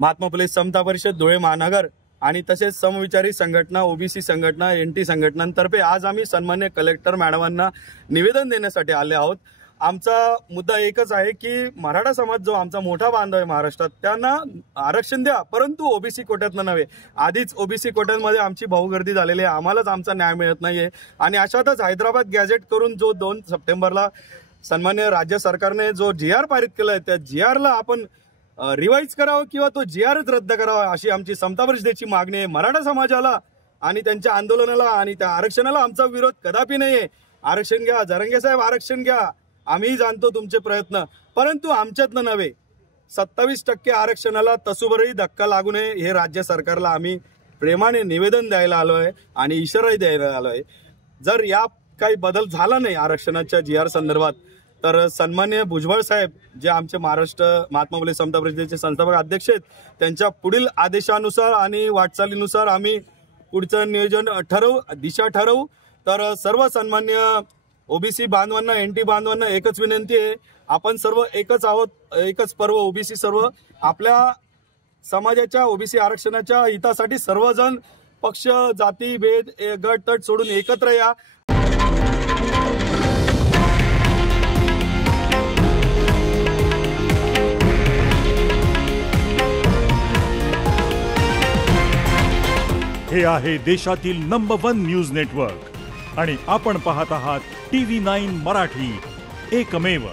महात्मा फुले समता परिषद धुळे महानगर आणि तसेच समविचारी संघटना, ओबीसी संघटना, एनटी संघटनांतर्फे आज आम्ही सन्मान्य कलेक्टर मॅडमांना निवेदन देण्यासाठी आले आहोत। आमचा मुद्दा एकच आहे की मराठा समाज जो आमचा मोठा बांधव आहे महाराष्ट्रात, त्यांना आरक्षण द्या, परंतु ओबीसी कोट्यातनं नव्हे। आधीच ओबीसी कोट्यांमध्ये आमची भाऊगर्दी झालेली आहे, आम्हालाच आमचा न्याय मिळत नाहीये आणि अशातच हैदराबाद गॅझेट करून जो 2 सप्टेंबरला सन्मान्य राज्य सरकारने जो GR पारित केलाय, त्या GRला आपण रिवाइज करावं किंवा तो GRच रद्द करावा अशी आमची समता परिषदेची मागणी आहे। मराठा समाजाला आणि त्यांच्या आंदोलनाला आणि त्या आरक्षणाला आमचा विरोध कदापि नाहीये। आरक्षण घ्या, जरंगे साहेब आरक्षण घ्या, आम्ही जाणतो तुमचे प्रयत्न, परंतु आमच्यातनं नव्हे। 27% आरक्षणाला तसूभरही धक्का लागू नये हे राज्य सरकारला आम्ही प्रेमाने निवेदन द्यायला आलोय आणि इशाराही द्यायला आलोय। जर या काही बदल झाला नाही आरक्षणाच्या GR संदर्भात, तर सन्मान्य भुजबळ साहेब जे आमचे महाराष्ट्र महात्मा फुले समता परिषदेचे संस्थापक अध्यक्ष आहेत, त्यांच्या पुढील आदेशानुसार आणि वाटचालीनुसार आम्ही पुढचं नियोजन ठरवू, दिशा ठरवू। तर सर्व सन्मान्य ओबीसी बांधवांना, एनटी बांधवांना एकच विनंती आहे, आपण सर्व एकच आहोत, एकच पर्व ओबीसी सर्व आपल्या समाजाच्या ओबीसी आरक्षणाच्या हितासाठी सर्वजण पक्ष, जाती, भेद, गट तट सोडून एकत्र या। हे आहे देशातील नंबर 1 न्यूज नेटवर्क आणि आपण पाहत आहात TV9 मराठी, एकमेव।